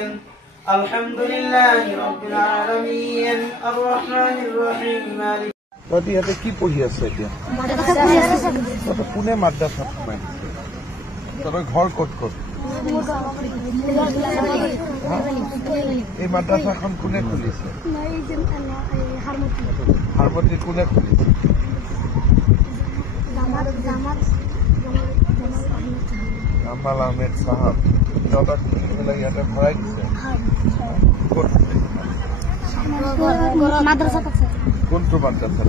العالمين الحمد لله رب العالمين الرحمن الرحيم مالك তহঁতি ইয়াতে কি পঢ়ি আছে এতিয়া তহঁতে কোনে মাদ্ৰাছাত সোমাই দিছে তহঁতৰ ঘৰ ক'ত ক'ত এই মাদ্ৰাছাখন কোনে খুলিছে হাৰমতি কোনে খুলিছে জামাল আহমেদ চাহাব তহঁতক ইয়াতে ভৰাই দিছে ক'ত কোনটো মাদ্ৰাছা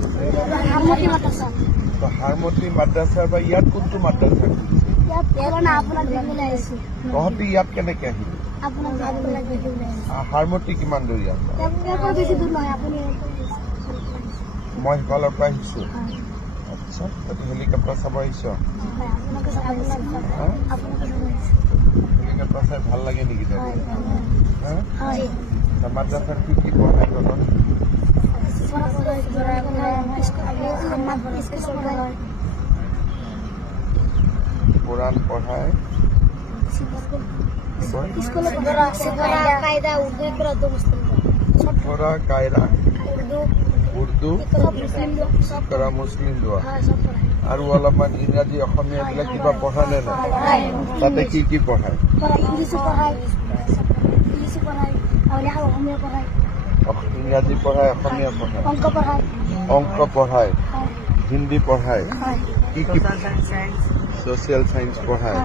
হাৰমতি মাদ্ৰাছা বা ইয়াত কোনটো মাদ্ৰাছা তহঁতি ইয়াত কেনেকে আহিলি হাৰমতি কিমান দূৰ ইয়াত মই সিফালৰ পৰা আহিছো আচ্ছা তহঁতি হেলিকপ্টাৰ চাব আহিছ হেলিকপ্টাৰ চাই ভাল লাগে নেকি মাদ্ৰাছাত কি কি পঢ়াই তহঁতক কোরআন পড়ায় কায়দা উর্দু করা মুসলিম দোয়া আর অলপমান ইংরাজী অসমীয়া বিলাক কিবা পঢ়া নে না তাতে কি কি পঢ়ায় ইংৰাজী পঢ়ায় অসমীয়া পঢ়ায় অংক পঢ়ায় হিন্দী পঢ়ায় কি কি সোশিয়াল সায়েন্স পঢ়ায়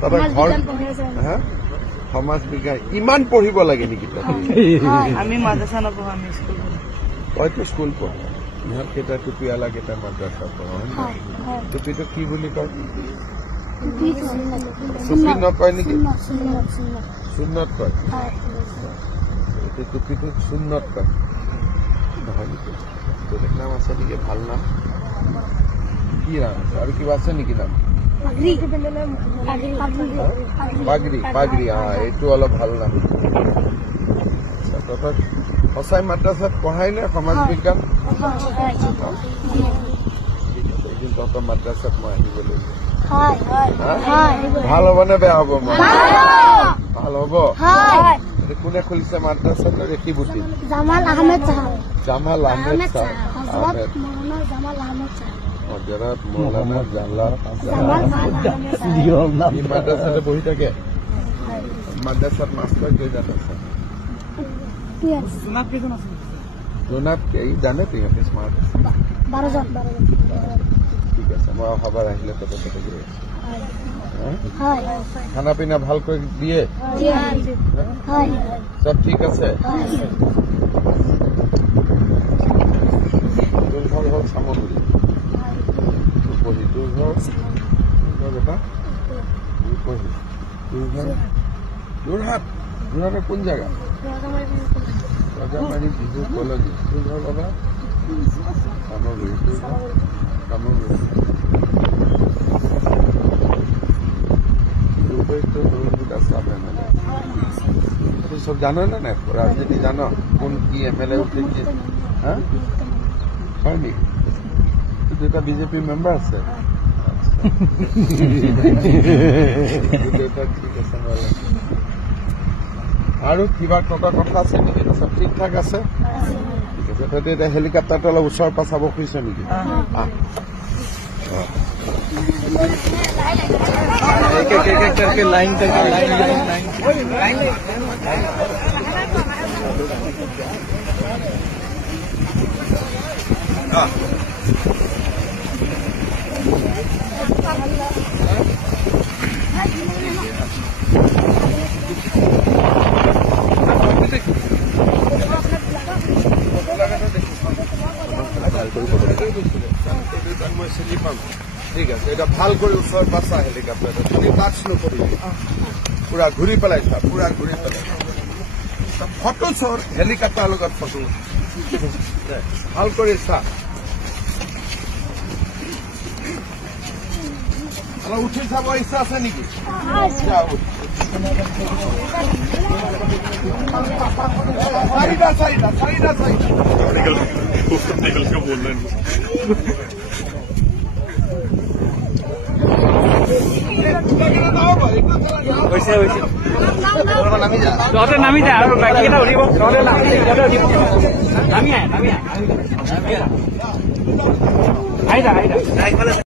তহঁতৰ ঘৰ সমাজ বিজ্ঞান ইমান পঢ়িব লাগে নেকি আমি মাদ্ৰাছা নপঢ়ো আমি স্কুল তইতো স্কুল পঢ় ইহঁতকেইটা টুপিয়ালা কেইটা মাদ্ৰাছা পঢ় টুপিটো কি বুলি কয় চুফি নকয় নেকি সুন্নত কয় টুপিটো সুন্নত কয় নহয় নেকি বেলেগ নাম আছে নেকি ভাল নাম কি নাম আছে আৰু কিবা আছে নেকি নাম পাগৰি পাগৰি এইটো অলপ ভাল নাম তহঁতক সঁচাই মাদ্ৰাছাত পঢ়াই নে সমাজ বিজ্ঞান এদিন তহঁতৰ মাদ্ৰাছাত মই আহিব লাগিব ভাল হ'ব নে বেয়া হ'ব মই ভাল হ'ব কোনে খুলিছে মাদ্ৰাছাটো ৰেখিবুটি জামাল আহমেদ চাহাব হজৰত মৌলানা জালাল মাদ্ৰাছাতে বহি থাকে মাদ্ৰাছাত মাষ্টৰ কেইজন আছে জোনাব জানে সিহঁতে স্মাৰ্ট আছে ঠিক আছে মই অহাবাৰ আহিলে ততে গৈ খানা পিনা ভালকৈ দিয়ে চব ঠিক আছে তোৰ ঘৰ হ'ল চামগুৰি তোৰ ঘৰ বেটা যোৰহাটৰ কোন জেগা ৰজামাৰী বিজু কলনী তোৰ ঘৰ বাবা চামগুৰি তোৰ ঘৰ চামগুৰি সব জানো না না রাজনীতি জানো কোন কি এমএলএ উঠেছে হ্যাঁ হয় নেকি দুটা বিজেপি মেম্বার আছে আৰু কিবা কথা আছে নেকি সব ঠিক ঠাক আছে ঠিক আছে তহঁতে এতিয়া হেলিকপ্টাৰটো অলপ ওচৰৰ পৰা চাব খুজিছ নেকি एक एक एक करके लाइन মই চিনি পাম ঠিক আছে এটা ভাল করে ওচর পাশা হেলিকপ্টার তুমি টাচ নকরিবি পুরা ঘুরি পেলাই পুরা ঘুরি পেলাই ফটো চর হেলিকপ্টার লগত ফটো ভাল করে চা উঠি চাব ইচ্ছা আছে নেকি চাৰিটা হৈছে তহঁতে নামি যা আৰু বাকীকেইটা উঠিব তহঁতে নামি আহ আহি যা